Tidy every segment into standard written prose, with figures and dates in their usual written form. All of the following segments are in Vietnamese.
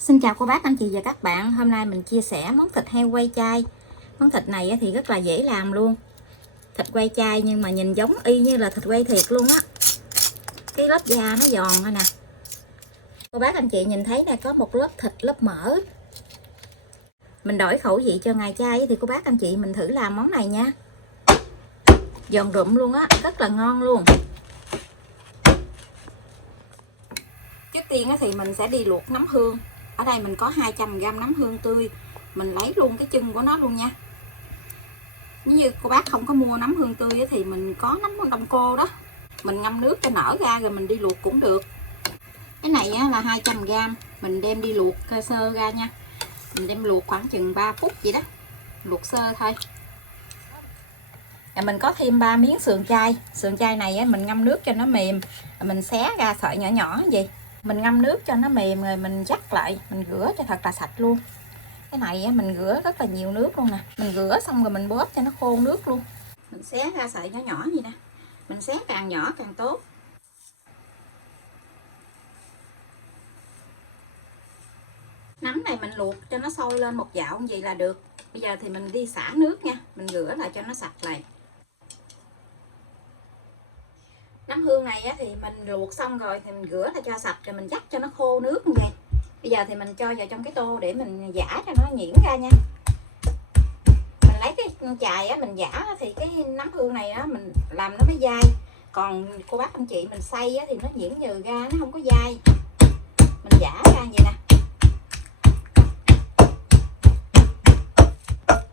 Xin chào cô bác, anh chị và các bạn. Hôm nay mình chia sẻ món thịt heo quay chai. Món thịt này thì rất là dễ làm luôn. Thịt quay chai nhưng mà nhìn giống y như là thịt quay thiệt luôn á. Cái lớp da nó giòn thôi nè. Cô bác anh chị nhìn thấy nè, có một lớp thịt, lớp mỡ. Mình đổi khẩu vị cho ngày chay thì cô bác anh chị mình thử làm món này nha. Giòn rụm luôn á, rất là ngon luôn. Trước tiên thì mình sẽ đi luộc nấm hương. Ở đây mình có 200g nấm hương tươi. Mình lấy luôn cái chân của nó luôn nha. Nếu như cô bác không có mua nấm hương tươi thì mình có nấm đông cô đó, mình ngâm nước cho nở ra rồi mình đi luộc cũng được. Cái này là 200g, mình đem đi luộc sơ ra nha. Mình đem luộc khoảng chừng 3 phút vậy đó, luộc sơ thôi. Và mình có thêm 3 miếng sườn chay. Sườn chay này mình ngâm nước cho nó mềm, mình xé ra sợi nhỏ nhỏ vậy. Mình ngâm nước cho nó mềm rồi mình dắt lại, mình rửa cho thật là sạch luôn. Cái này mình rửa rất là nhiều nước luôn nè. Mình rửa xong rồi mình bóp cho nó khô nước luôn. Mình xé ra sợi nhỏ nhỏ vậy nè. Mình xé càng nhỏ càng tốt. Nấm này mình luộc cho nó sôi lên một dạo như vậy là được. Bây giờ thì mình đi xả nước nha. Mình rửa lại cho nó sạch lại. Nấm hương này thì mình luộc xong rồi thì mình rửa lại cho sạch rồi mình dắt cho nó khô nước như vậy. Bây giờ thì mình cho vào trong cái tô để mình giã cho nó nhuyễn ra nha. Mình lấy cái chài mình giã thì cái nấm hương này mình làm nó mới dai. Còn cô bác anh chị mình xay thì nó nhuyễn nhừ ra, nó không có dai. Mình giã ra vậy nè.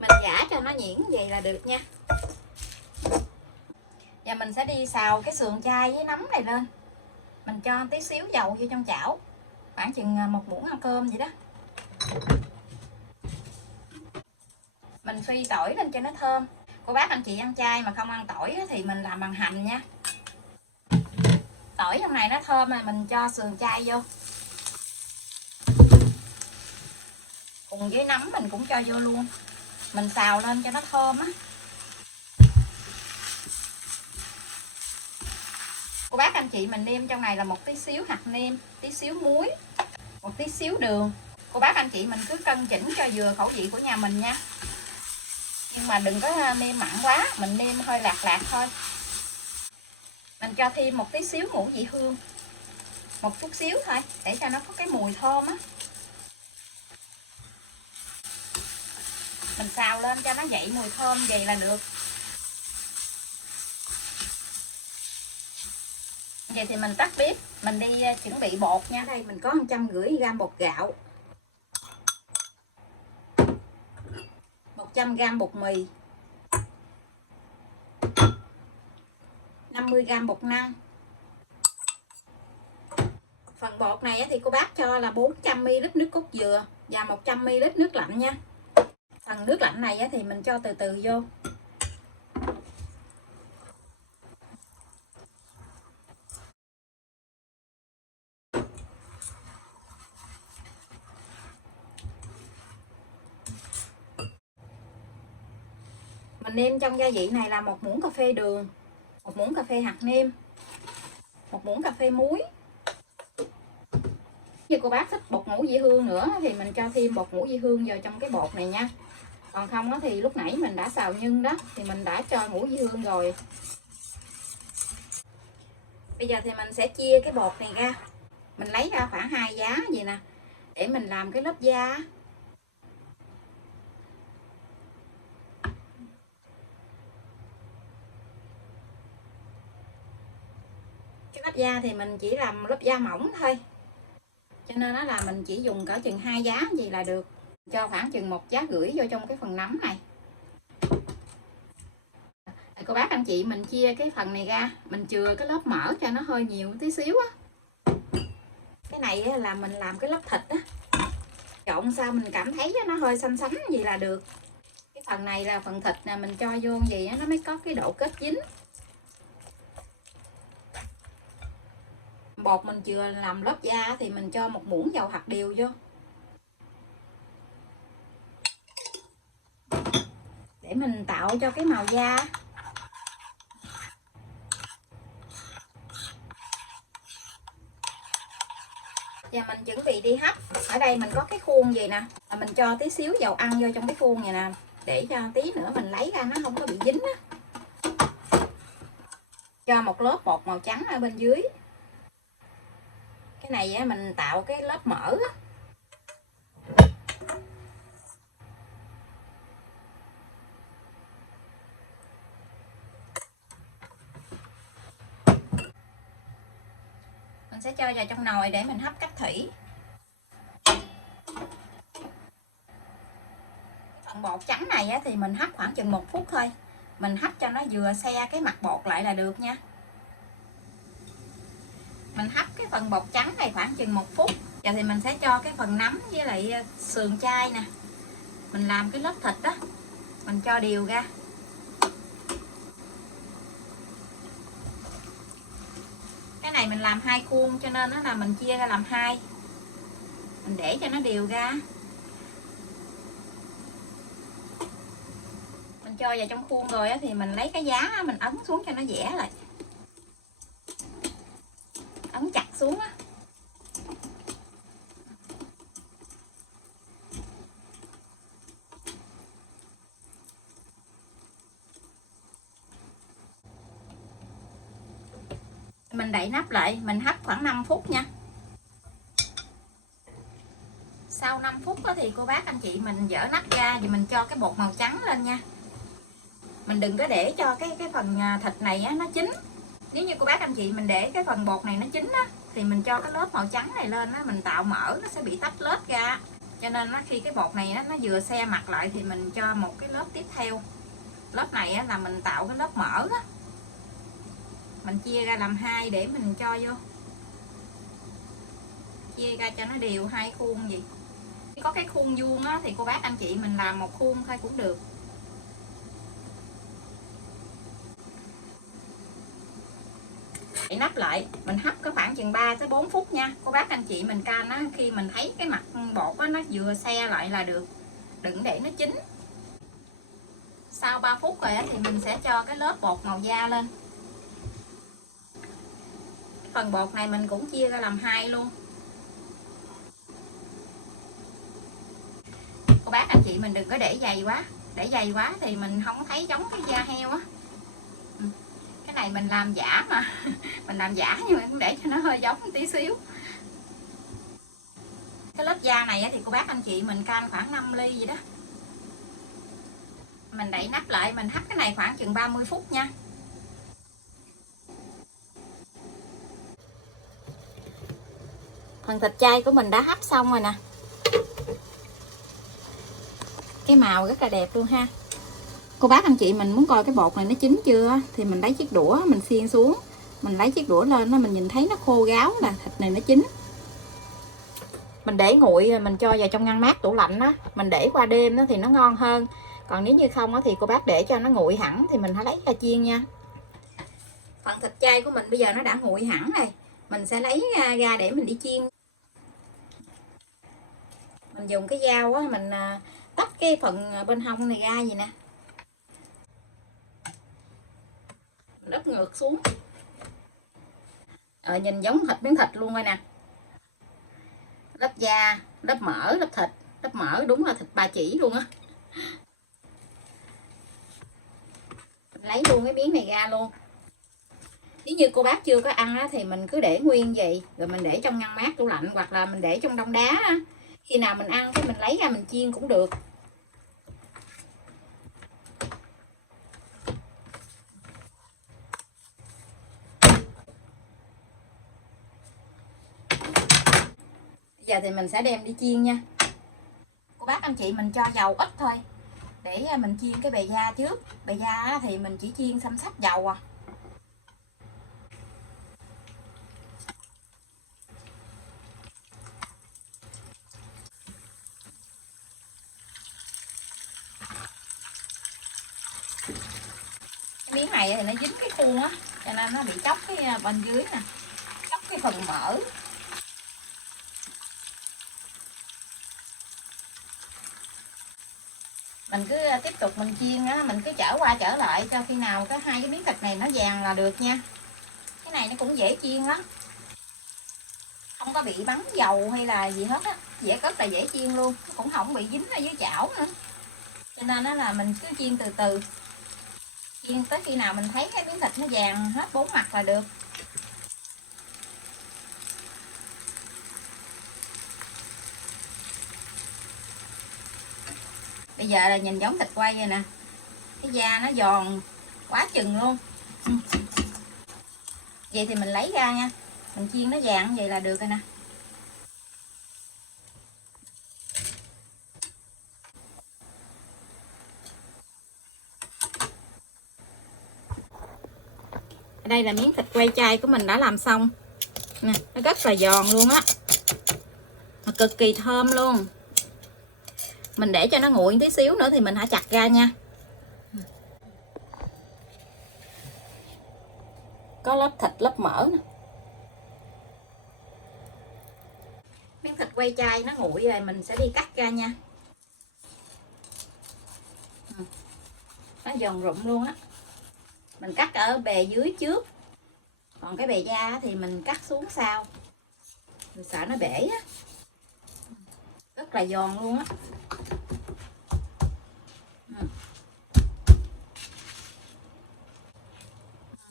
Mình giã cho nó nhuyễn vậy là được nha. Và mình sẽ đi xào cái sườn chay với nấm này lên. Mình cho tí xíu dầu vô trong chảo, khoảng chừng 1 muỗng ăn cơm vậy đó. Mình phi tỏi lên cho nó thơm. Cô bác anh chị ăn chay mà không ăn tỏi thì mình làm bằng hành nha. Tỏi trong này nó thơm mà mình cho sườn chay vô. Cùng với nấm mình cũng cho vô luôn. Mình xào lên cho nó thơm á. Cô bác anh chị mình nêm trong này là một tí xíu hạt nêm, tí xíu muối, một tí xíu đường. Cô bác anh chị mình cứ cân chỉnh cho vừa khẩu vị của nhà mình nha. Nhưng mà đừng có nêm mặn quá, mình nêm hơi lạc lạc thôi. Mình cho thêm một tí xíu ngũ vị hương, một chút xíu thôi để cho nó có cái mùi thơm á. Mình xào lên cho nó dậy mùi thơm vậy là được. Vậy thì mình tắt bếp, mình đi chuẩn bị bột nha. Đây mình có 150g bột gạo, 100g bột mì, 50g bột năng. Phần bột này thì cô bác cho là 400ml nước cốt dừa và 100ml nước lạnh nha. Phần nước lạnh này thì mình cho từ từ vô. Mình nêm trong gia vị này là 1 muỗng cà phê đường, 1 muỗng cà phê hạt nêm, 1 muỗng cà phê muối. Như cô bác thích bột ngũ vị hương nữa thì mình cho thêm bột ngũ vị hương vào trong cái bột này nha. Còn không thì lúc nãy mình đã xào nhân đó thì mình đã cho ngũ vị hương rồi. Bây giờ thì mình sẽ chia cái bột này ra. Mình lấy ra khoảng 2 giá vậy nè, để mình làm cái lớp da. Cái lớp da thì mình chỉ làm lớp da mỏng thôi, cho nên là mình chỉ dùng cỡ chừng 2 giá gì là được. Cho khoảng chừng 1,5 giá vô trong cái phần nấm này. Cô bác anh chị mình chia cái phần này ra, mình chừa cái lớp mỡ cho nó hơi nhiều tí xíu á. Cái này là mình làm cái lớp thịt á, trộn sao mình cảm thấy nó hơi xanh xanh gì là được. Cái phần này là phần thịt nè, mình cho vô gì nó mới có cái độ kết dính. Bột mình chừa làm lớp da thì mình cho 1 muỗng dầu hạt điều vô để mình tạo cho cái màu da. Giờ mình chuẩn bị đi hấp. Ở đây mình có cái khuôn gì nè, mình cho tí xíu dầu ăn vô trong cái khuôn này nè, để cho tí nữa mình lấy ra nó không có bị dính á. Cho một lớp bột màu trắng ở bên dưới. Cái này á, mình tạo cái lớp mỡ á. Mình sẽ cho vào trong nồi để mình hấp cách thủy. Phần bột trắng này á, thì mình hấp khoảng chừng 1 phút thôi. Mình hấp cho nó vừa xe cái mặt bột lại là được nha. Mình hấp cái phần bột trắng này khoảng chừng 1 phút. Giờ thì mình sẽ cho cái phần nấm với lại sườn chay nè. Mình làm cái lớp thịt đó, mình cho đều ra. Cái này mình làm 2 khuôn cho nên nó là mình chia ra làm 2. Mình để cho nó đều ra. Mình cho vào trong khuôn rồi thì mình lấy cái giá mình ấn xuống cho nó dẻ lại. Ấn chặt xuống á. Mình đậy nắp lại, mình hấp khoảng 5 phút nha. Sau 5 phút thì cô bác anh chị mình dỡ nắp ra và mình cho cái bột màu trắng lên nha. Mình đừng có để cho cái phần thịt này á, nó chín. Nếu như cô bác anh chị mình để cái phần bột này nó chín á, thì mình cho cái lớp màu trắng này lên á, mình tạo mỡ nó sẽ bị tách lớp ra. Cho nên khi cái bột này nó vừa xe mặt lại thì mình cho một cái lớp tiếp theo. Lớp này là mình tạo cái lớp mỡ á. Mình chia ra làm 2 để mình cho vô. Chia ra cho nó đều 2 khuôn gì. Có cái khuôn vuông á, thì cô bác anh chị mình làm một khuôn thôi cũng được. Để nắp lại, mình hấp có khoảng chừng 3 tới 4 phút nha. Cô bác anh chị mình canh á, khi mình thấy cái mặt bột á, nó vừa xe lại là được. Đừng để nó chín. Sau 3 phút rồi á, thì mình sẽ cho cái lớp bột màu da lên. Phần bột này mình cũng chia ra làm 2 luôn. Cô bác anh chị mình đừng có để dày quá. Để dày quá thì mình không thấy giống cái da heo á. Cái này mình làm giả mà. Mình làm giả nhưng mà cũng để cho nó hơi giống một tí xíu. Cái lớp da này thì cô bác anh chị mình canh khoảng 5 ly gì đó. Mình đậy nắp lại, mình hấp cái này khoảng chừng 30 phút nha. Phần thịt chay của mình đã hấp xong rồi nè. Cái màu rất là đẹp luôn ha. Cô bác anh chị mình muốn coi cái bột này nó chín chưa thì mình lấy chiếc đũa mình xiên xuống, mình lấy chiếc đũa lên mình nhìn thấy nó khô ráo là thịt này nó chín. Mình để nguội mình cho vào trong ngăn mát tủ lạnh đó, mình để qua đêm đó thì nó ngon hơn. Còn nếu như không thì cô bác để cho nó nguội hẳn thì mình hãy lấy ra chiên nha. Phần thịt chay của mình bây giờ nó đã nguội hẳn này, mình sẽ lấy ra để mình đi chiên. Mình dùng cái dao á, mình tách cái phần bên hông này ra gì nè, mình úp ngược xuống. Nhìn giống miếng thịt luôn rồi nè. Lớp da, lớp mỡ, lớp thịt. Lớp mỡ đúng là thịt ba chỉ luôn á. Lấy luôn cái miếng này ra luôn. Nếu như cô bác chưa có ăn á, thì mình cứ để nguyên vậy, rồi mình để trong ngăn mát tủ lạnh hoặc là mình để trong đông đá á. Khi nào mình ăn thì mình lấy ra mình chiên cũng được. Bây giờ thì mình sẽ đem đi chiên nha. Cô bác anh chị mình cho dầu ít thôi để mình chiên cái bề da trước. Bề da thì mình chỉ chiên xăm xắp dầu à. Cái miếng này thì nó dính cái khuôn á, cho nên nó bị chóc cái bên dưới nè, chóc cái phần mỡ. Mình cứ tiếp tục mình chiên á, mình cứ trở qua trở lại cho khi nào có hai cái miếng thịt này nó vàng là được nha. Cái này nó cũng dễ chiên lắm, không có bị bắn dầu hay là gì hết á, rất là dễ chiên luôn, cũng không bị dính ở dưới chảo nữa. Cho nên đó là mình cứ chiên từ từ, chiên tới khi nào mình thấy cái miếng thịt nó vàng hết 4 mặt là được. Bây giờ là nhìn giống thịt quay rồi nè, cái da nó giòn quá chừng luôn. Vậy thì mình lấy ra nha, mình chiên nó vàng vậy là được rồi nè. Đây là miếng thịt quay chay của mình đã làm xong nè, nó rất là giòn luôn á, mà cực kỳ thơm luôn. Mình để cho nó nguội tí xíu nữa thì mình hãy chặt ra nha. Có lớp thịt lớp mỡ nè. Miếng thịt quay chay nó nguội rồi, mình sẽ đi cắt ra nha. Nó giòn rụm luôn á. Mình cắt ở bề dưới trước, còn cái bề da thì mình cắt xuống sau, mình sợ nó bể á. Rất là giòn luôn á.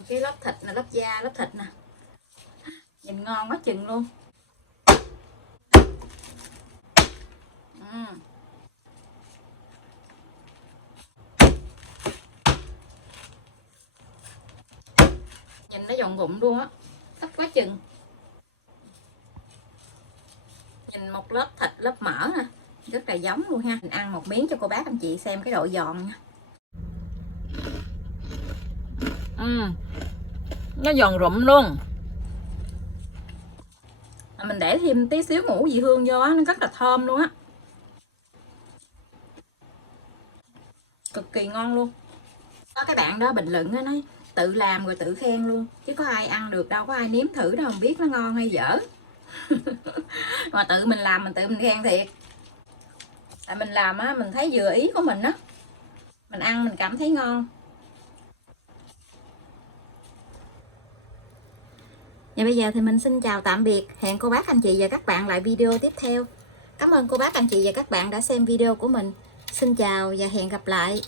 Cái lớp thịt nè, lớp da, lớp thịt nè, nhìn ngon quá chừng luôn. Nhìn nó giòn rụm luôn á, thích quá chừng. Nhìn một lớp thịt lớp mỡ nè, rất là giống luôn ha. Mình ăn một miếng cho cô bác anh chị xem cái độ giòn nha. Nó giòn rụm luôn. Mình để thêm tí xíu ngũ vị hương vô á, nó rất là thơm luôn á, cực kỳ ngon luôn. Có cái bạn đó bình luận đó, nói tự làm rồi tự khen luôn, chứ có ai ăn được đâu, có ai nếm thử đâu, không biết nó ngon hay dở. Mà tự mình làm mình tự mình khen thiệt. Tại mình làm á, mình thấy vừa ý của mình á, mình ăn mình cảm thấy ngon. Và bây giờ thì mình xin chào tạm biệt, hẹn cô bác anh chị và các bạn lại video tiếp theo. Cảm ơn cô bác anh chị và các bạn đã xem video của mình. Xin chào và hẹn gặp lại.